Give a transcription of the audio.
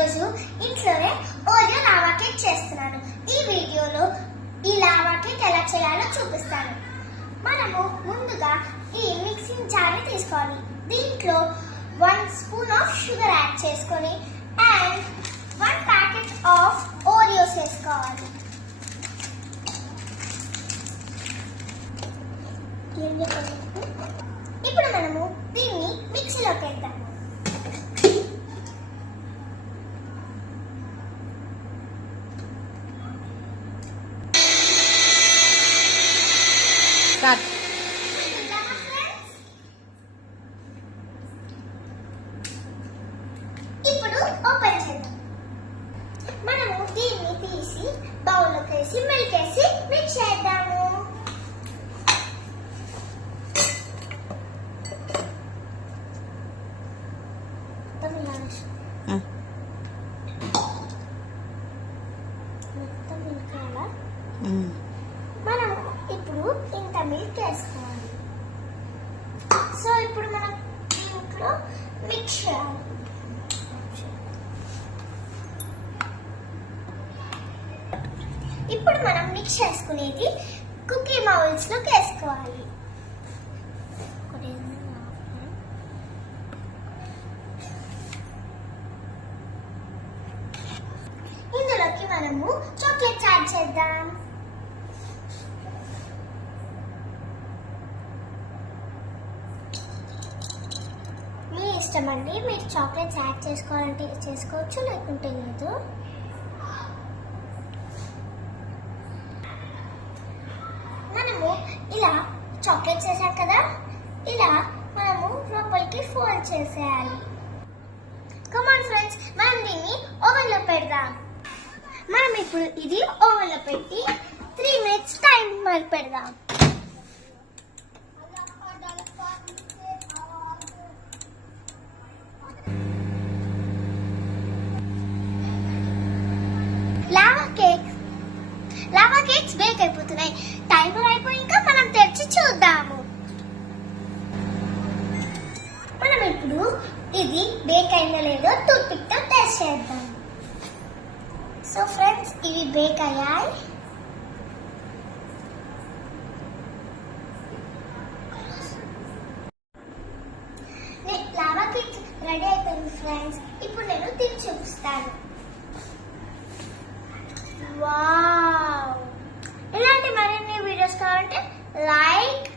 ఈరోజు ఇంట్లోనే Oreo lava cake చేస్తున్నాను. ఈ వీడియోలో ఈ లావా కేక్ ఎలా చేయాలో చూపిస్తాను. మనము ముందుగా ఈ మిక్సింగ్ జార్ని తీసుకోవాలి. దీంట్లో 1 స్పూన్ ఆఫ్ షుగర్ యాడ్ చేసుకొని అండ్ 1 ప్యాకెట్ ఆఫ్ ఓరియోస్ వేసుకోవాలి. ఇప్పుడు మనము దీన్ని మిక్సీలోకి వేద్దాము. ఇప్పుడు ఓపెన్ చేద్దాం. మనము దీన్ని తీసి బౌల్లోకి వేసి మిల్క్ వేసి మిక్స్ చేద్దాము. మొత్తం మిల్క్ అలా మనం ఇప్పుడు ఇంత మిల్క్ వేసుకోవాలి. సో ఇప్పుడు మనం దీంట్లో మిక్స్ చేయాలి. ఇప్పుడు మనం మిక్స్ చేసుకునేది కుకీ మౌల్డ్స్ లోకి వేసుకోవాలి. ఇందులోకి మనము చాక్లెట్స్ యాడ్ చేద్దాం. మీ ఇష్టం అండి, మీరు చాక్లెట్స్ యాడ్ చేసుకోవాలంటే చేసుకోవచ్చు, లేకుంటే లేదు. మనము ఇలా చాక్లెట్స్ వేసాం కదా, ఇలా మనము లోపలికి ఫోల్డ్ చేసేయాలి. కమాన్ ఫ్రెండ్స్, మనం దీన్ని ఓవెన్ లో పెడదాం. మనం ఇప్పుడు ఇది ఓవెన్ లో పెట్టి 3 minutes టైమర్ పెడదాం. లావా కేక్స్ బేక్ అయిపోతున్నాయి. టైమర్ అయిపోయాక మనం తెరిచి చూద్దాము. మనం ఇప్పుడు ఇది బేక్ అయిందో లేదో టూత్ పిక్ తో టెస్ట్ చేద్దాం. సో ఫ్రెండ్స్, ఇవి బేక్ అయ్యాయి. లావా కేక్ రెడీ అయిపోయింది ఫ్రెండ్స్. ఇప్పుడు నేను తిని చూపిస్తాను. వావ్! ఇలాంటి మరిన్ని వీడియోస్ కావాలంటే లైక్